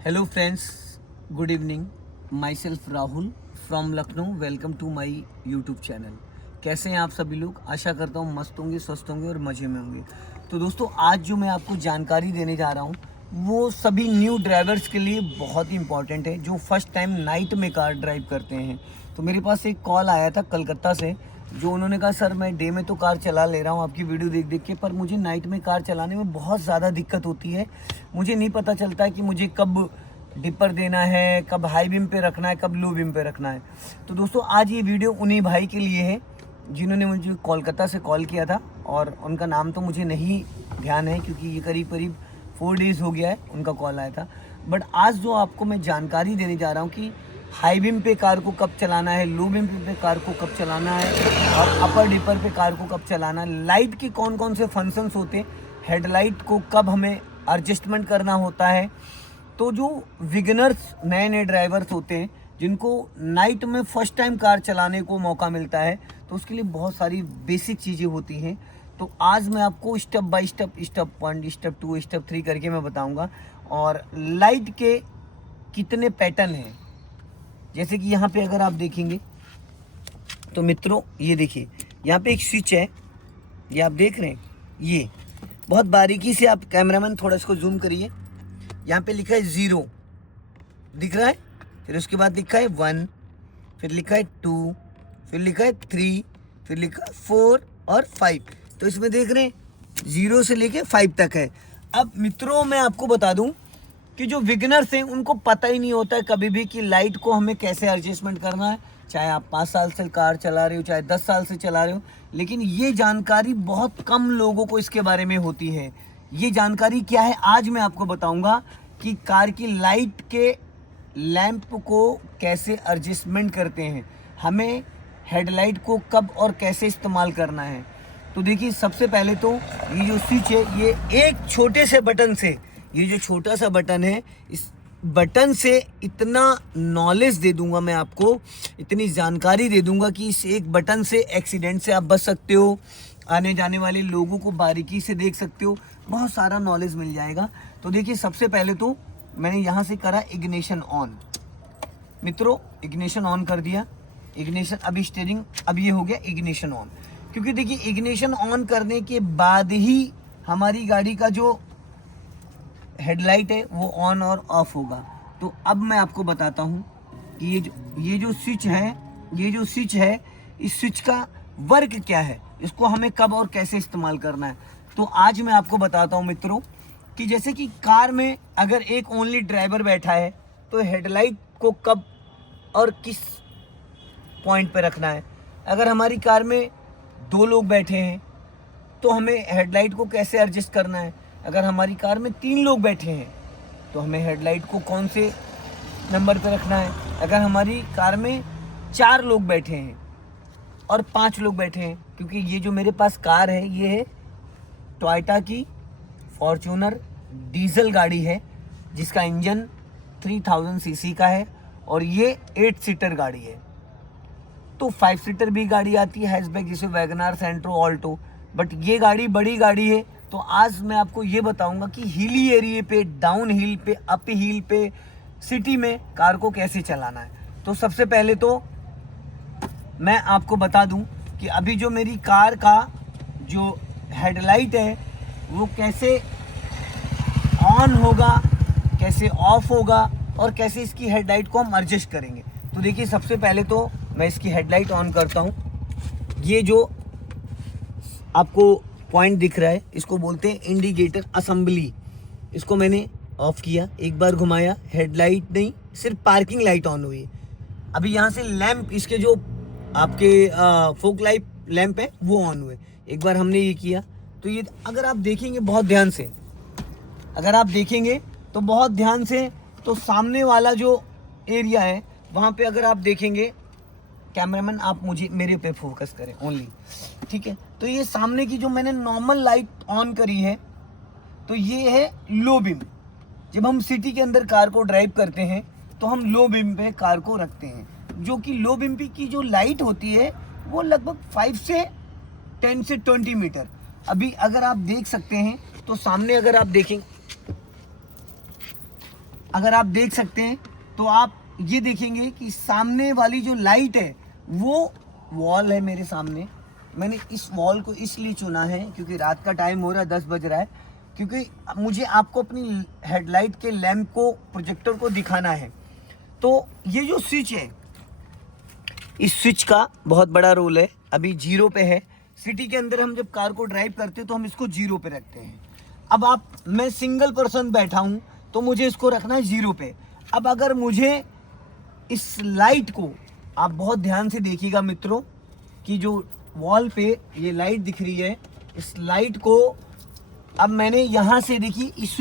Hello friends, good evening. Myself Rahul from Lucknow. Welcome to my YouTube channel. कैसे हैं आप सभी लोग? आशा करता हूँ मस्त होंगे, स्वस्थ होंगे और मज़े में होंगे। तो दोस्तों, आज जो मैं आपको जानकारी देने जा रहा हूँ वो सभी न्यू ड्राइवर्स के लिए बहुत ही इंपॉर्टेंट है, जो फर्स्ट टाइम नाइट में कार ड्राइव करते हैं। तो मेरे पास एक कॉल आया था कलकत्ता से, जो उन्होंने कहा सर मैं डे में तो कार चला ले रहा हूँ आपकी वीडियो देख देख के, पर मुझे नाइट में कार चलाने में बहुत ज़्यादा दिक्कत होती है। मुझे नहीं पता चलता है कि मुझे कब डिपर देना है, कब हाई बीम पे रखना है, कब लो बीम पे रखना है। तो दोस्तों, आज ये वीडियो उन्हीं भाई के लिए है जिन्होंने मुझे कोलकाता से कॉल किया था, और उनका नाम तो मुझे नहीं ध्यान है क्योंकि ये करीब करीब 4 डेज़ हो गया है उनका कॉल आया था। बट आज जो आपको मैं जानकारी देने जा रहा हूँ कि हाई बीम पे कार को कब चलाना है, लो बीम पे कार को कब चलाना है, और अपर डिपर पे कार को कब चलाना है, लाइट के कौन कौन से फंक्शंस होते हैं, हेडलाइट को कब हमें एडजस्टमेंट करना होता है। तो जो बिगिनर्स, नए नए ड्राइवर्स होते हैं जिनको नाइट में फर्स्ट टाइम कार चलाने को मौका मिलता है, तो उसके लिए बहुत सारी बेसिक चीज़ें होती हैं। तो आज मैं आपको step by step, step 1, step 2, step 3 करके मैं बताऊंगा। और लाइट के कितने पैटर्न हैं, जैसे कि यहाँ पे अगर आप देखेंगे तो मित्रों, ये देखिए यहाँ पे एक स्विच है, ये आप देख रहे हैं। ये बहुत बारीकी से आप कैमरामैन थोड़ा इसको जूम करिए। यहाँ पे लिखा है 0 दिख रहा है, फिर उसके बाद लिखा है 1, फिर लिखा है 2, फिर लिखा है 3, फिर लिखा है 4 और 5। तो इसमें देख रहे हैं 0 से लेके 5 तक है। अब मित्रों, मैं आपको बता दूं कि जो बिगिनर्स हैं उनको पता ही नहीं होता है कभी भी कि लाइट को हमें कैसे एडजस्टमेंट करना है। चाहे आप 5 साल से कार चला रहे हो, चाहे 10 साल से चला रहे हो, लेकिन ये जानकारी बहुत कम लोगों को इसके बारे में होती है। ये जानकारी क्या है, आज मैं आपको बताऊंगा कि कार की लाइट के लैंप को कैसे एडजस्टमेंट करते हैं, हमें हेडलाइट को कब और कैसे इस्तेमाल करना है। तो देखिए, सबसे पहले तो ये जो स्विच है, ये एक छोटे से बटन से, ये जो छोटा सा बटन है, इस बटन से इतना नॉलेज दे दूंगा मैं आपको, इतनी जानकारी दे दूंगा कि इस एक बटन से एक्सीडेंट से आप बच सकते हो, आने जाने वाले लोगों को बारीकी से देख सकते हो, बहुत सारा नॉलेज मिल जाएगा। तो देखिए, सबसे पहले तो मैंने यहाँ से करा इग्निशन ऑन। मित्रों, इग्निशन ऑन कर दिया, इग्निशन, अभी स्टीयरिंग, अब ये हो गया इग्निशन ऑन। क्योंकि देखिए, इग्निशन ऑन करने के बाद ही हमारी गाड़ी का जो हेडलाइट है वो ऑन और ऑफ होगा। तो अब मैं आपको बताता हूँ कि ये जो स्विच है, ये जो स्विच है, इस स्विच का वर्क क्या है, इसको हमें कब और कैसे इस्तेमाल करना है। तो आज मैं आपको बताता हूँ मित्रों कि जैसे कि कार में अगर एक ओनली ड्राइवर बैठा है तो हेडलाइट को कब और किस पॉइंट पे रखना है। अगर हमारी कार में 2 लोग बैठे हैं तो हमें हेडलाइट को कैसे एडजस्ट करना है। अगर हमारी कार में 3 लोग बैठे हैं तो हमें हेडलाइट को कौन से नंबर पे रखना है। अगर हमारी कार में 4 लोग बैठे हैं और 5 लोग बैठे हैं, क्योंकि ये जो मेरे पास कार है ये है टोयोटा की फॉर्च्यूनर डीजल गाड़ी है, जिसका इंजन 3000 सीसी का है, और ये 8 सीटर गाड़ी है। तो 5 सीटर भी गाड़ी आती है हैचबैक, जैसे वैगनार, सेंट्रो, ऑल्टो, बट ये गाड़ी बड़ी गाड़ी है। तो आज मैं आपको ये बताऊंगा कि हिली एरिया पे, डाउन हिल पे, अप हिल पे, सिटी में कार को कैसे चलाना है। तो सबसे पहले तो मैं आपको बता दूं कि अभी जो मेरी कार का जो हेडलाइट है वो कैसे ऑन होगा, कैसे ऑफ होगा, और कैसे इसकी हेडलाइट को हम एडजस्ट करेंगे। तो देखिए, सबसे पहले तो मैं इसकी हेडलाइट ऑन करता हूँ। ये जो आपको पॉइंट दिख रहा है, इसको बोलते हैं इंडिकेटर असेंबली। इसको मैंने ऑफ किया, एक बार घुमाया, हेडलाइट नहीं, सिर्फ पार्किंग लाइट ऑन हुई। अभी यहाँ से लैंप, इसके जो आपके फोक लाइट लैंप है वो ऑन हुए। एक बार हमने ये किया तो ये, अगर आप देखेंगे बहुत ध्यान से, अगर आप देखेंगे तो बहुत ध्यान से, तो सामने वाला जो एरिया है वहाँ पे अगर आप देखेंगे, कैमरामैन आप मुझे, मेरे पे फोकस करें ओनली, ठीक है। तो ये सामने की जो मैंने नॉर्मल लाइट ऑन करी है, तो ये है लो बीम। जब हम सिटी के अंदर कार को ड्राइव करते हैं तो हम लो बीम पे कार को रखते हैं, जो कि लो बीम की जो लाइट होती है वो लगभग 5 से 10 से 20 मीटर। अभी अगर आप देख सकते हैं तो सामने अगर आप देखें अगर आप देख सकते हैं तो आप ये देखेंगे कि सामने वाली जो लाइट है वो वॉल है मेरे सामने। मैंने इस वॉल को इसलिए चुना है क्योंकि रात का टाइम हो रहा है, 10 बज रहा है, क्योंकि मुझे आपको अपनी हेडलाइट के लैंप को, प्रोजेक्टर को दिखाना है। तो ये जो स्विच है, इस स्विच का बहुत बड़ा रोल है। अभी 0 पे है। सिटी के अंदर हम जब कार को ड्राइव करते हैं तो हम इसको 0 पे रखते हैं। अब मैं सिंगल पर्सन बैठा हूँ तो मुझे इसको रखना है 0 पे। अब अगर मुझे इस लाइट को, आप बहुत ध्यान से देखिएगा मित्रों, कि जो वॉल पे ये लाइट दिख रही है, इस लाइट को अब मैंने यहाँ से, देखिए इस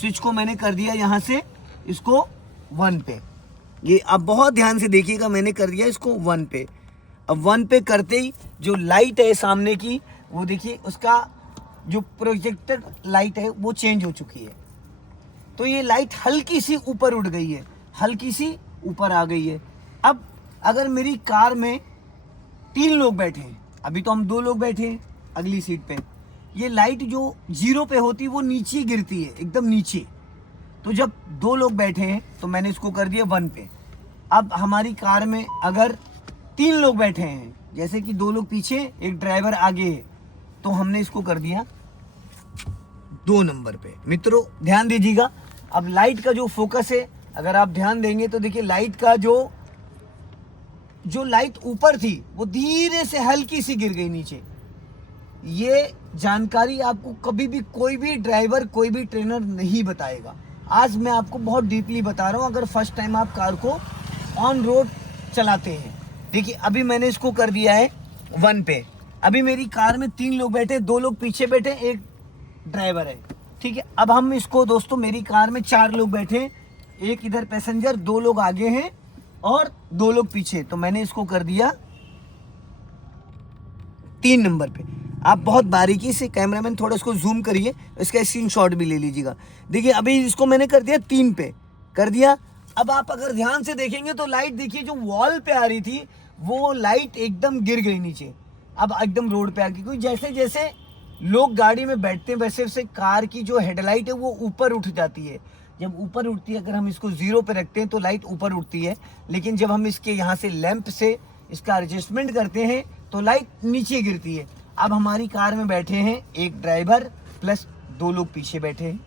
स्विच को मैंने कर दिया यहाँ से इसको 1 पे। ये आप बहुत ध्यान से देखिएगा, मैंने कर दिया इसको 1 पे। अब 1 पे करते ही जो लाइट है सामने की, वो देखिए उसका जो प्रोजेक्टर लाइट है वो चेंज हो चुकी है। तो ये लाइट हल्की सी ऊपर उठ गई है, हल्की सी ऊपर आ गई है। अब अगर मेरी कार में 3 लोग बैठे हैं, अभी तो हम 2 लोग बैठे हैं अगली सीट पे, ये लाइट जो 0 पे होती है वो नीचे गिरती है, एकदम नीचे। तो जब 2 लोग बैठे हैं तो मैंने इसको कर दिया 1 पे। अब हमारी कार में अगर 3 लोग बैठे हैं, जैसे कि 2 लोग पीछे, एक ड्राइवर आगे है, तो हमने इसको कर दिया 2 नंबर पे। मित्रों ध्यान दीजिएगा, अब लाइट का जो फोकस है, अगर आप ध्यान देंगे तो देखिए लाइट का जो लाइट ऊपर थी वो धीरे से हल्की सी गिर गई नीचे। ये जानकारी आपको कभी भी कोई भी ड्राइवर, कोई भी ट्रेनर नहीं बताएगा। आज मैं आपको बहुत डीपली बता रहा हूँ, अगर फर्स्ट टाइम आप कार को ऑन रोड चलाते हैं। देखिए अभी मैंने इसको कर दिया है 1 पे। अभी मेरी कार में 3 लोग बैठे, 2 लोग पीछे बैठे, एक ड्राइवर है, ठीक है। अब हम इसको, दोस्तों मेरी कार में 4 लोग बैठे, एक इधर पैसेंजर, 2 लोग आगे हैं और 2 लोग पीछे। तो मैंने इसको कर दिया 3 नंबर पे। आप बहुत बारीकी से, कैमरामैन थोड़ा इसको जूम करिए, इसका स्क्रीनशॉट भी ले लीजिएगा। देखिए अभी इसको मैंने कर दिया 3 पे, कर दिया। अब आप अगर ध्यान से देखेंगे तो लाइट देखिए जो वॉल पे आ रही थी वो लाइट एकदम गिर गई नीचे, अब एकदम रोड पे आ गई। क्योंकि जैसे जैसे लोग गाड़ी में बैठते हैं वैसे वैसे कार की जो हेडलाइट है वो ऊपर उठ जाती है। जब ऊपर उठती है, अगर हम इसको 0 पे रखते हैं तो लाइट ऊपर उठती है, लेकिन जब हम इसके यहाँ से लैंप से इसका एडजस्टमेंट करते हैं तो लाइट नीचे गिरती है। अब हमारी कार में बैठे हैं एक ड्राइवर प्लस 2 लोग पीछे बैठे हैं,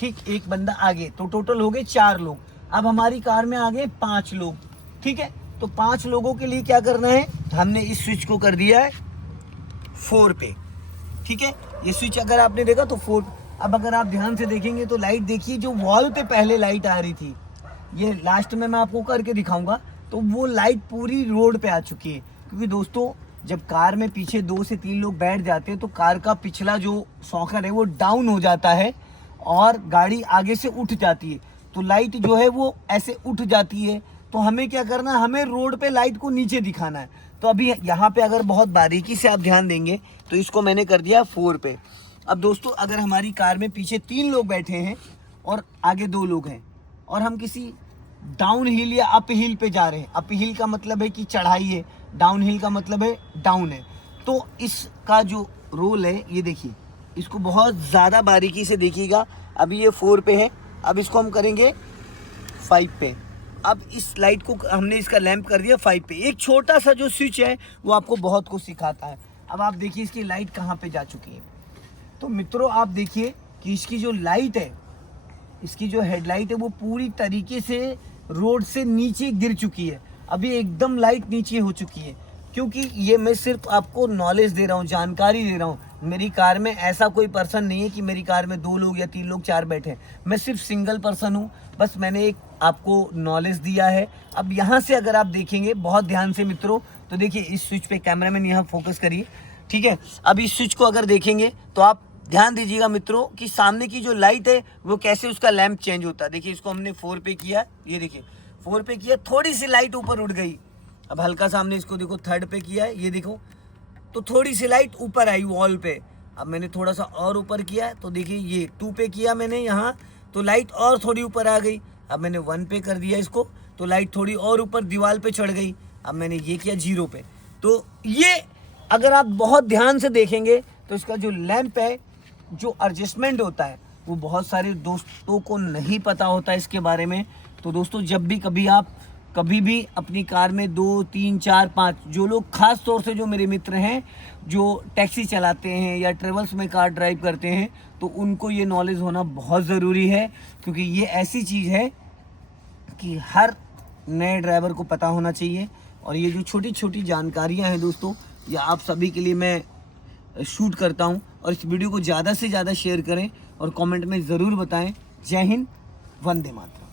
ठीक, एक बंदा आगे, तो टोटल हो गए 4 लोग। अब हमारी कार में आ गए 5 लोग, ठीक है। तो 5 लोगों के लिए क्या करना है, हमने इस स्विच को कर दिया है 4 पे, ठीक है। ये स्विच अगर आपने देखा तो 4। अब अगर आप ध्यान से देखेंगे तो लाइट देखिए जो वॉल पे पहले लाइट आ रही थी, ये लास्ट में मैं आपको करके दिखाऊंगा, तो वो लाइट पूरी रोड पे आ चुकी है। क्योंकि दोस्तों जब कार में पीछे 2 से 3 लोग बैठ जाते हैं तो कार का पिछला जो सॉकर है वो डाउन हो जाता है और गाड़ी आगे से उठ जाती है। तो लाइट जो है वो ऐसे उठ जाती है। तो हमें क्या करना है, हमें रोड पे लाइट को नीचे दिखाना है। तो अभी यहाँ पे अगर बहुत बारीकी से आप ध्यान देंगे तो इसको मैंने कर दिया 4 पे। अब दोस्तों अगर हमारी कार में पीछे 3 लोग बैठे हैं और आगे 2 लोग हैं और हम किसी डाउन हिल या अप हिल पे जा रहे हैं, अप हिल का मतलब है कि चढ़ाई है, डाउन हिल का मतलब है डाउन है, तो इसका जो रोल है ये देखिए, इसको बहुत ज़्यादा बारीकी से देखिएगा। अभी ये 4 पे है, अब इसको हम करेंगे 5 पे। अब इस लाइट को हमने इसका लैंप कर दिया 5 पे। एक छोटा सा जो स्विच है वो आपको बहुत कुछ सिखाता है। अब आप देखिए इसकी लाइट कहाँ पे जा चुकी है। तो मित्रों आप देखिए कि इसकी जो लाइट है, इसकी जो हेडलाइट है वो पूरी तरीके से रोड से नीचे गिर चुकी है। अभी एकदम लाइट नीचे हो चुकी है। क्योंकि ये मैं सिर्फ आपको नॉलेज दे रहा हूँ, जानकारी दे रहा हूँ। मेरी कार में ऐसा कोई पर्सन नहीं है कि मेरी कार में 2 लोग या 3 लोग 4 बैठे हैं। मैं सिर्फ सिंगल पर्सन हूँ, बस मैंने एक आपको नॉलेज दिया है। अब यहाँ से अगर आप देखेंगे बहुत ध्यान से मित्रों, तो देखिए इस स्विच पे, कैमरामैन यहाँ फोकस करिए, ठीक है। अब इस स्विच को अगर देखेंगे तो आप ध्यान दीजिएगा मित्रों कि सामने की जो लाइट है वो कैसे उसका लैंप चेंज होता है। देखिए इसको हमने 4 पे किया, ये देखिए 4 पे किया, थोड़ी सी लाइट ऊपर उठ गई। अब हल्का सामने इसको देखो 3rd पे किया है, ये देखो तो थोड़ी सी लाइट ऊपर आई वॉल पे। अब मैंने थोड़ा सा और ऊपर किया है, तो देखिए ये 2 पे किया मैंने यहाँ, तो लाइट और थोड़ी ऊपर आ गई। अब मैंने 1 पे कर दिया इसको, तो लाइट थोड़ी और ऊपर दीवार पे चढ़ गई। अब मैंने ये किया 0 पे। तो ये अगर आप बहुत ध्यान से देखेंगे तो इसका जो लैंप है, जो एडजस्टमेंट होता है वो बहुत सारे दोस्तों को नहीं पता होता इसके बारे में। तो दोस्तों जब भी कभी भी अपनी कार में 2, 3, 4, 5 जो लोग खास तौर से जो मेरे मित्र हैं जो टैक्सी चलाते हैं या ट्रेवल्स में कार ड्राइव करते हैं, तो उनको ये नॉलेज होना बहुत ज़रूरी है, क्योंकि ये ऐसी चीज़ है कि हर नए ड्राइवर को पता होना चाहिए। और ये जो छोटी छोटी जानकारियां हैं दोस्तों, ये आप सभी के लिए मैं शूट करता हूं। और इस वीडियो को ज़्यादा से ज़्यादा शेयर करें और कमेंट में ज़रूर बताएं। जय हिंद, वंदे मातरम।